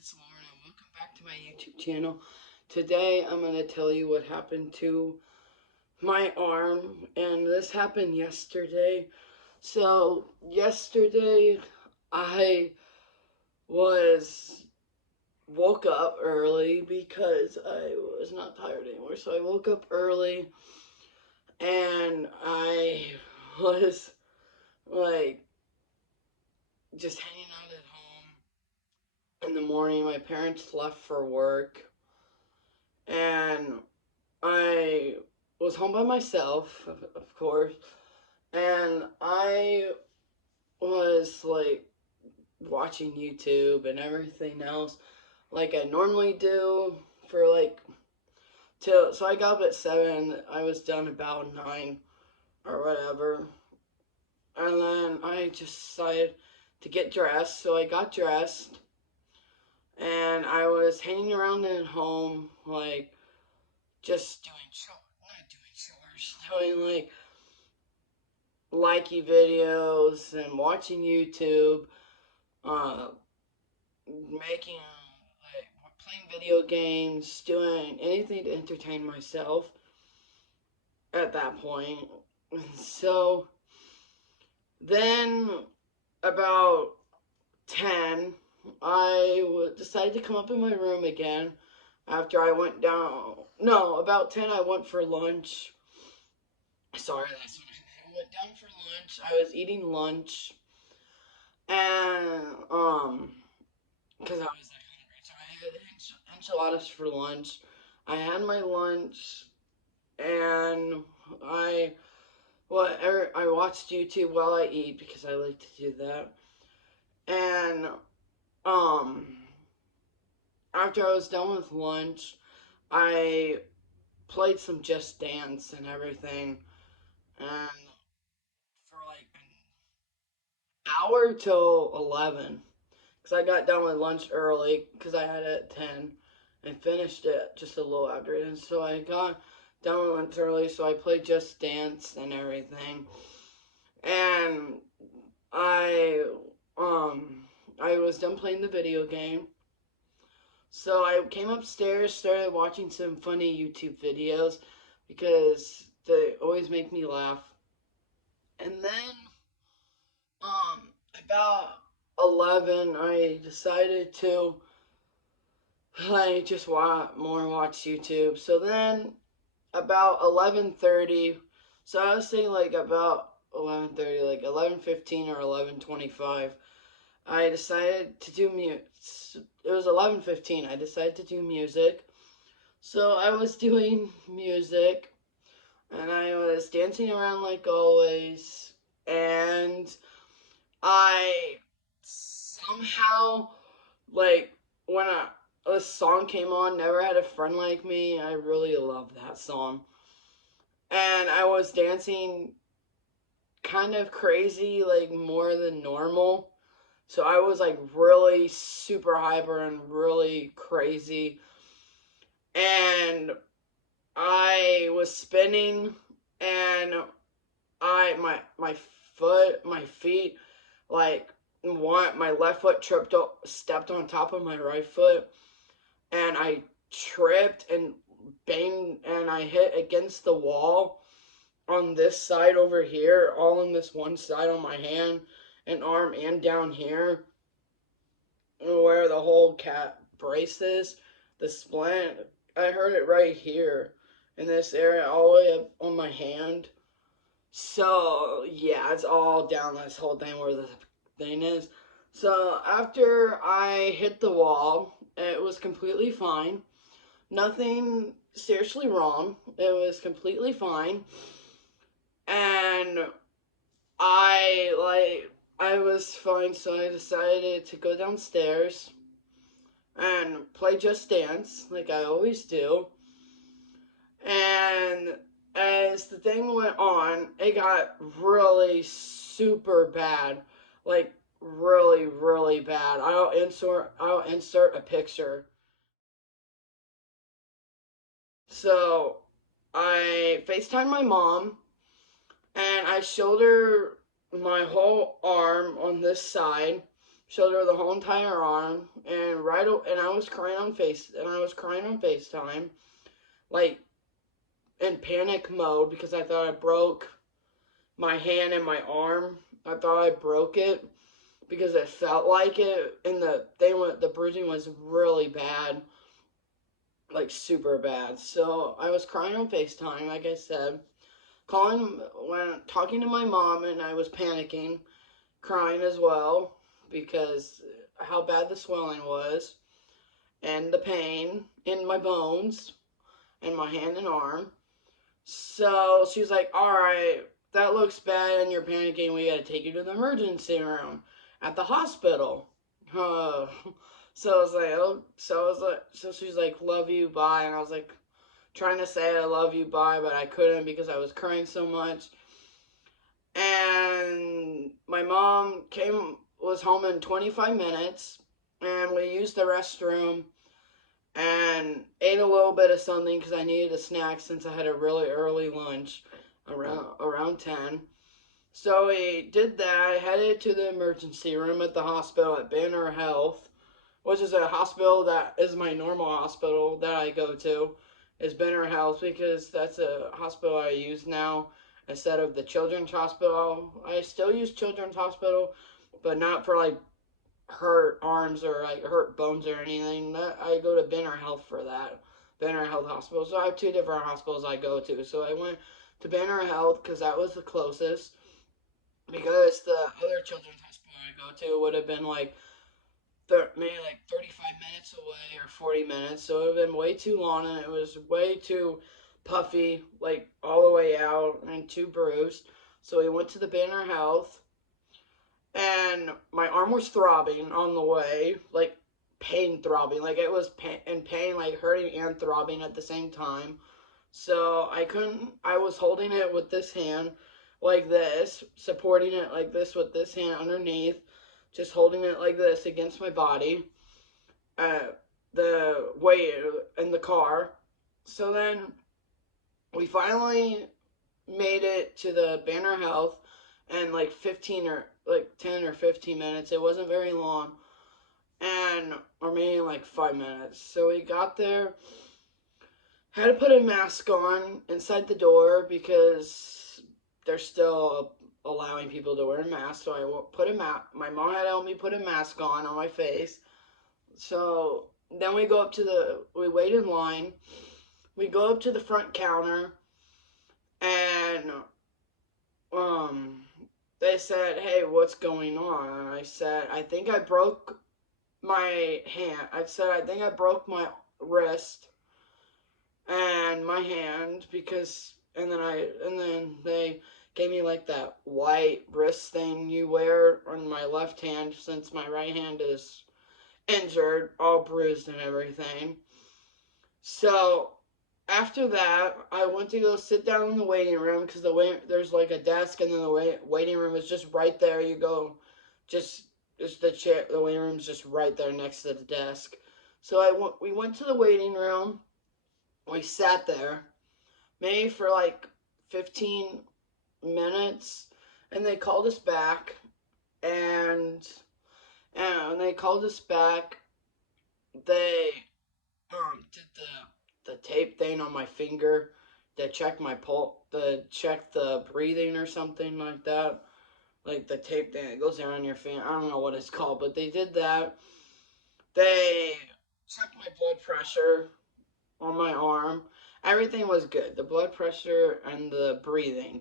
it's Lauren and welcome back to my YouTube channel. Today I'm going to tell you what happened to my arm, and this happened yesterday. So, yesterday I was woke up early because I was not tired anymore. So I woke up early and I was like just hanging out at home. In the morning, my parents left for work and I was home by myself, of course, and I was like watching YouTube and everything else like I normally do for like till so I got up at 7, I was done about 9 or whatever. And then I just decided to get dressed, so I got dressed and I was hanging around at home like just doing not doing chores, doing like likey videos and watching YouTube, uh, making like playing video games, doing anything to entertain myself at that point. So then about 10, I decided to come up in my room again after I went down. No, about 10 I went for lunch. Sorry, that's what I went down for lunch. I was eating lunch, and because I was like hungry, so I had enchiladas for lunch. I had my lunch, and I watched YouTube while I eat because I like to do that. And um, after I was done with lunch, I played some Just Dance and everything, and for like an hour till 11. Because I got done with lunch early because I had it at 10 and finished it just a little after. And so I got done with lunch early, so I played Just Dance and everything. And I I was done playing the video game. So I came upstairs, started watching some funny YouTube videos because they always make me laugh. And then about 11 I decided to I just watch YouTube. So then about 11:30, so I was saying like about 11:30, like 11:15 or 11:25, I decided to do music. It was 11:15. I decided to do music. So I was doing music and I was dancing around like always, and I somehow like when a song came on, Never Had a Friend Like Me. I really love that song. And I was dancing kind of crazy, like more than normal. So I was like really super hyper and really crazy. And I was spinning, and my feet, like my left foot stepped on top of my right foot, and I tripped and banged, and I hit against the wall on this side over here, all on this one side on my hand and arm, and down here where the whole cat brace is, the splint. I heard it right here in this area, all the way up on my hand. So yeah, it's all down this whole thing where the thing is. So after I hit the wall, it was completely fine. Nothing seriously wrong. It was completely fine. And I was fine, so I decided to go downstairs and play Just Dance like I always do. And as the thing went on, it got really super bad. Like really, really bad. I'll insert a picture. So I FaceTimed my mom and I showed her my whole arm on this side. showed her the whole entire arm, and and I was crying on FaceTime, like in panic mode because I thought I broke my hand and my arm. I thought I broke it because it felt like it, and the bruising was really bad, like super bad. So I was crying on FaceTime, like I said, calling when talking to my mom, and I was panicking, crying as well because how bad the swelling was and the pain in my bones and my hand and arm. So she's like, "All right, that looks bad and you're panicking. We got to take you to the emergency room at the hospital." Uh, so I was like, "Oh," so she's like, "Love you, bye," and I was like, trying to say I love you, bye, but I couldn't because I was crying so much. And my mom was home in 25 minutes, and we used the restroom and ate a little bit of something because I needed a snack since I had a really early lunch around 10. So we did that, headed to the emergency room at the hospital at Banner Health, which is a hospital that is my normal hospital that I go to, is Banner Health because that's a hospital I use now instead of the Children's Hospital. I still use Children's Hospital, but not for like hurt arms or like hurt bones or anything. I go to Banner Health for that. Banner Health Hospital. So I have two different hospitals I go to. So I went to Banner Health because that was the closest. Because the other children's hospital I go to would have been like maybe like 35 minutes away or 40 minutes. So it would have been way too long and it was way too puffy, like all the way out and too bruised. So we went to the Banner Health and my arm was throbbing on the way, like pain throbbing, like it was pain, like hurting and throbbing at the same time. So I couldn't. I was holding it with this hand, like this, supporting it like this with this hand underneath, just holding it like this against my body. The weight in the car. So then we finally made it to the Banner Health in like 15 or like 10 or 15 minutes. It wasn't very long. And or maybe like 5 minutes. So we got there, had to put a mask on inside the door because they're still allowing people to wear masks. So I put a mask. My mom had helped me put a mask on my face. So then we wait in line. We go up to the front counter, and um, they said, "Hey, what's going on?" And I said, "I think I broke my hand." I said, "I think I broke my wrist and my hand because," and then they gave me like that white wrist thing you wear on my left hand since my right hand is injured, all bruised and everything. So after that, I went to go sit down in the waiting room because there's like a desk, and then the waiting room is just right there. You go, just the chair. The waiting room's just right there next to the desk. So we went to the waiting room. We sat there, maybe for like 15 minutes, and they called us back, and when they called us back, they did the tape thing on my finger to check my pulse, to check the breathing or something like that. Like the tape thing that goes around your finger. I don't know what it's called, but they did that. They checked my blood pressure on my arm. Everything was good. The blood pressure and the breathing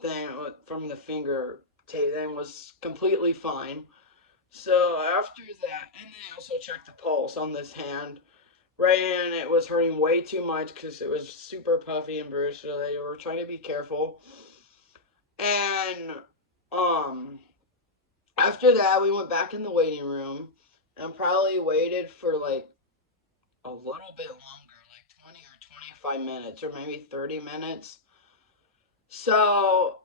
thing from the finger tape thing was completely fine. So after that, and they also checked the pulse on this hand. Right, and it was hurting way too much because it was super puffy and bruised. So they were trying to be careful. And after that, we went back in the waiting room and probably waited for like a little bit longer, like 20 or 25 minutes, or maybe 30 minutes. So,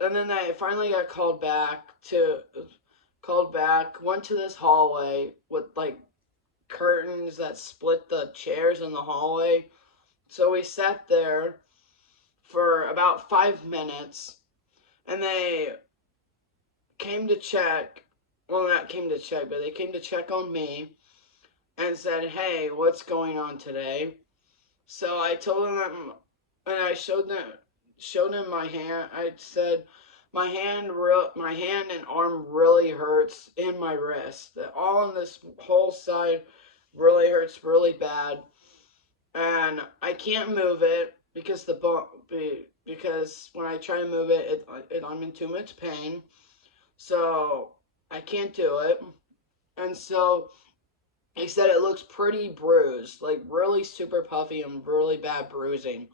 and then I finally got called back, went to this hallway with like curtains that split the chairs in the hallway. So we sat there for about 5 minutes, and they came to check, well, not came to check, but they came to check on me and said, "Hey, what's going on today?" So I told them, and I showed them my hand. I said, my hand and arm really hurts, in my wrist. All on this whole side really hurts really bad, and I can't move it because because when I try to move I'm in too much pain, so I can't do it. And so he said it looks pretty bruised, like really super puffy and really bad bruising.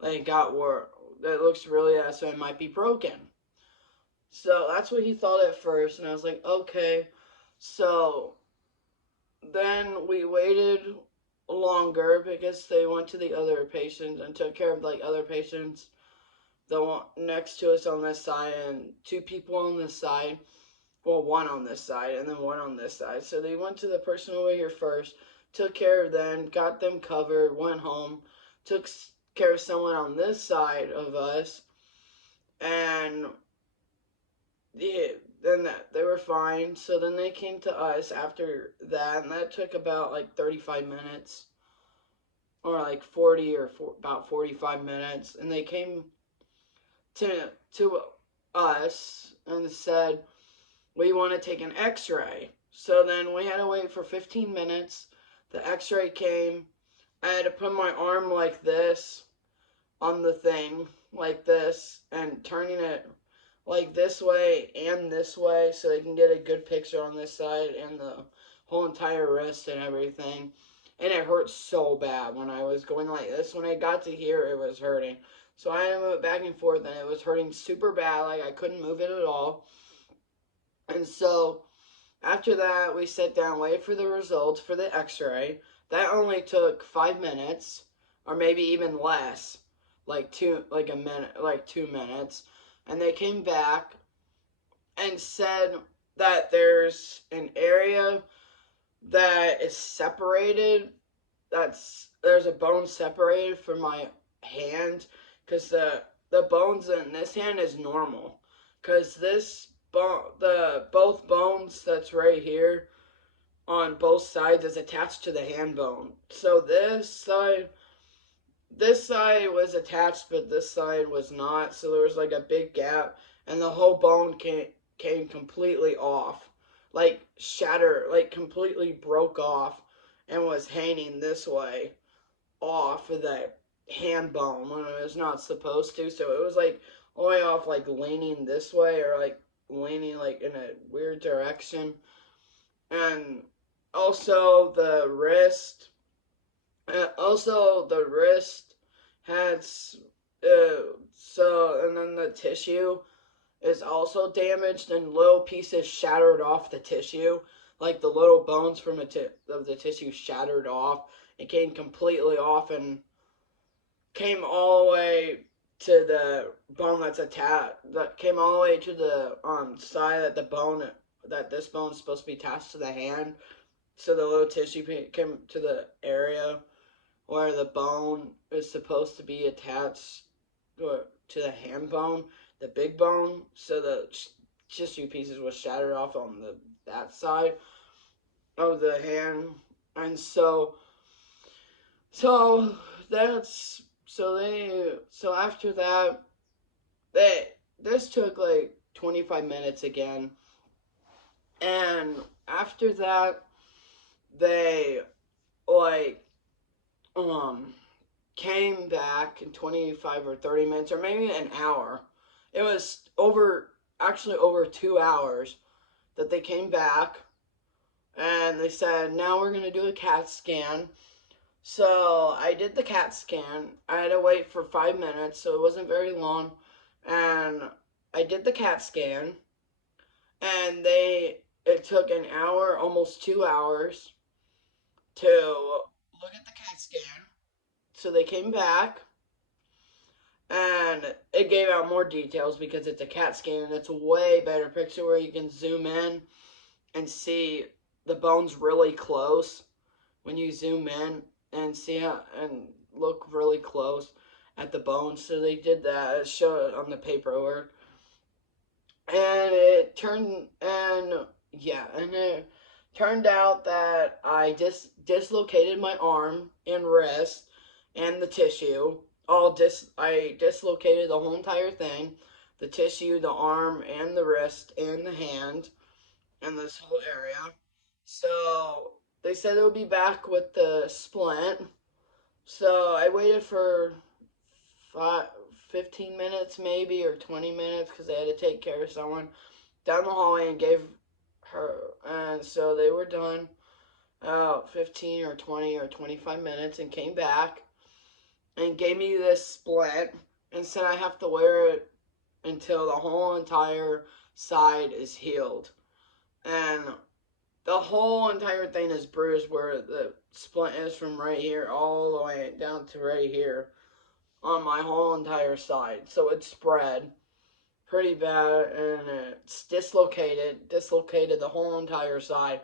Like it got worse. It looks really bad, so it might be broken. So that's what he thought at first, and I was like, okay. So then we waited longer because they went to the other patients and took care of like other patients. The one next to us on this side and two people on this side. Well, one on this side and then one on this side. So they went to the person over here first, took care of them, got them covered, went home, took care of someone on this side of us, and yeah, then they were fine. So then they came to us after that, and that took about like 35 minutes, or like 40 or about 45 minutes, and they came to us and said, we want to take an x-ray. So then we had to wait for 15 minutes. The x-ray came. I had to put my arm like this on the thing, like this, and turning it like this way and this way so they can get a good picture on this side and the whole entire wrist and everything. And it hurt so bad when I was going like this. When I got to here, it was hurting. So I had to move it back and forth, and it was hurting super bad. Like I couldn't move it at all. And so after that, we sat down, waited for the results for the x-ray. That only took 5 minutes, or maybe even less, like a minute, like 2 minutes. And they came back and said that there's an area that is separated. There's a bone separated from my hand, because the bones in this hand is normal, because this both bones that's right here on both sides is attached to the hand bone. So this side was attached, but this side was not. So there was like a big gap, and the whole bone came completely off, like shattered, like completely broke off, and was hanging this way off of the hand bone when it was not supposed to. So it was like all the way off, like leaning this way, or like leaning like in a weird direction. And also the wrist, also the wrist had and then the tissue is also damaged, and little pieces shattered off the tissue, like the little bones from of the tissue shattered off. It came completely off and came all the way to the bone that's attached. That came all the way to the side that this bone is supposed to be attached to the hand. So the little tissue came to the area where the bone is supposed to be attached to the hand bone, the big bone. So the tissue pieces were shattered off on that side of the hand, and so that's so after that, they this took like 25 minutes again, and after that they like um came back in 25 or 30 minutes, or maybe an hour. It was actually over 2 hours that they came back, and they said, now we're going to do a CAT scan. So I did the CAT scan. I had to wait for 5 minutes, so it wasn't very long. And I did the CAT scan, and it took an hour, almost 2 hours, to look at the CAT scan. So they came back, and it gave out more details because it's a CAT scan, and it's a way better picture where you can zoom in and see the bones really close when you zoom in and see how and look really close at the bones. So they did that. It showed it on the paperwork, and it turned and yeah, and it turned out that I just dislocated my arm and wrist and the tissue. I dislocated the whole entire thing, the tissue, the arm, and the wrist, and the hand, and this whole area. So they said it would be back with the splint. So I waited for five, 15 minutes maybe or 20 minutes because I had to take care of someone down the hallway and gave her, and so they were done 15 or 20 or 25 minutes and came back and gave me this splint and said I have to wear it until the whole entire side is healed. And the whole entire thing is bruised where the splint is from right here all the way down to right here on my whole entire side. So it's spread pretty bad and it's dislocated the whole entire side.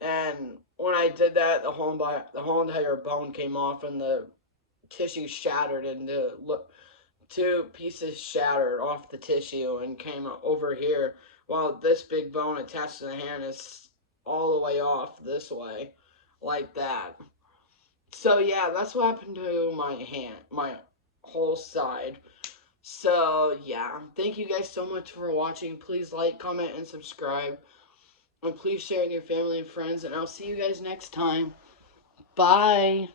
And when I did that, the whole entire bone came off and the tissue shattered into two pieces shattered off the tissue and came over here. While this big bone attached to the hand is all the way off this way, like that. So yeah, that's what happened to my hand, my whole side. So yeah, thank you guys so much for watching. Please like, comment, and subscribe. And please share with your family and friends. And I'll see you guys next time. Bye.